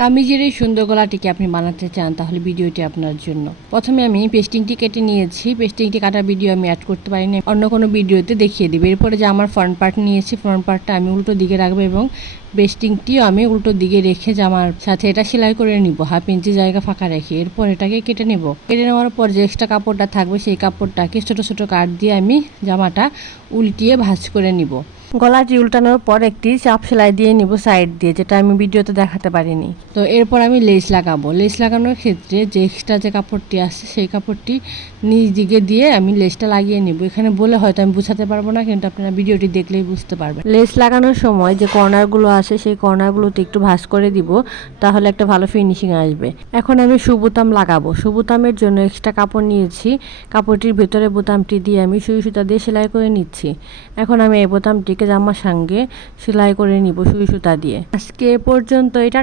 কামিজের এই সুন্দর গলাটিকে আপনি বানাতে চান, তাহলে ভিডিওটি আপনার জন্য। প্রথমে আমি পেস্টিংটি কেটে নিয়েছি। পেস্টিংটি কাটার ভিডিও আমি অ্যাড করতে পারিনি, অন্য কোনো ভিডিওতে দেখিয়ে দিবে। এরপরে যে আমার ফ্রন্ট পার্ট নিয়েছি ফ্রন্ট পার্টটা আমি উল্টো দিকে রাখব এবং পেস্টিংটিও আমি উল্টো দিকে রেখে জামার সাথে এটা সেলাই করে নিব, হাফ ইঞ্চি জায়গা ফাঁকা রেখে। এরপর এটাকে কেটে নেব। কেটে নেওয়ার পর যে এক্সট্রা কাপড়টা থাকবে, সেই কাপড়টাকে ছোটো ছোটো কাট দিয়ে আমি জামাটা উল্টিয়ে ভাঁজ করে নিব। গলাটি উল্টানোর পর একটি চাপ সেলাই দিয়ে নিব সাইড দিয়ে, যেটা আমি ভিডিওতে দেখাতে পারিনি। তো এরপর আমি লেস লাগাবো। লেস লাগানোর ক্ষেত্রে যে এক্সট্রা যে কাপড়টি আছে, সেই কাপড়টি নিচ দিকে দিয়ে আমি লেসটা লাগিয়ে নিব। এখানে বলে হয়তো আমি বুঝাতে পারব না, কিন্তু আপনারা ভিডিওটি দেখলেই বুঝতে পারবেন। লেস লাগানোর সময় যে কর্নারগুলো আছে, সেই কর্নারগুলোতে একটু ভাঁজ করে দিব, তাহলে একটা ভালো ফিনিশিং আসবে। এখন আমি সুবোতাম লাগাবো। সুবোতামের জন্য এক্সট্রা কাপড় নিয়েছি। কাপড়টির ভেতরে বোতামটি দিয়ে আমি সুই সুতা দিয়ে সেলাই করে নিচ্ছি। এখন আমি এই বোতামটিকে জামার সঙ্গে সেলাই করে নিব সুই সুতা দিয়ে। আজকে পর্যন্ত এটা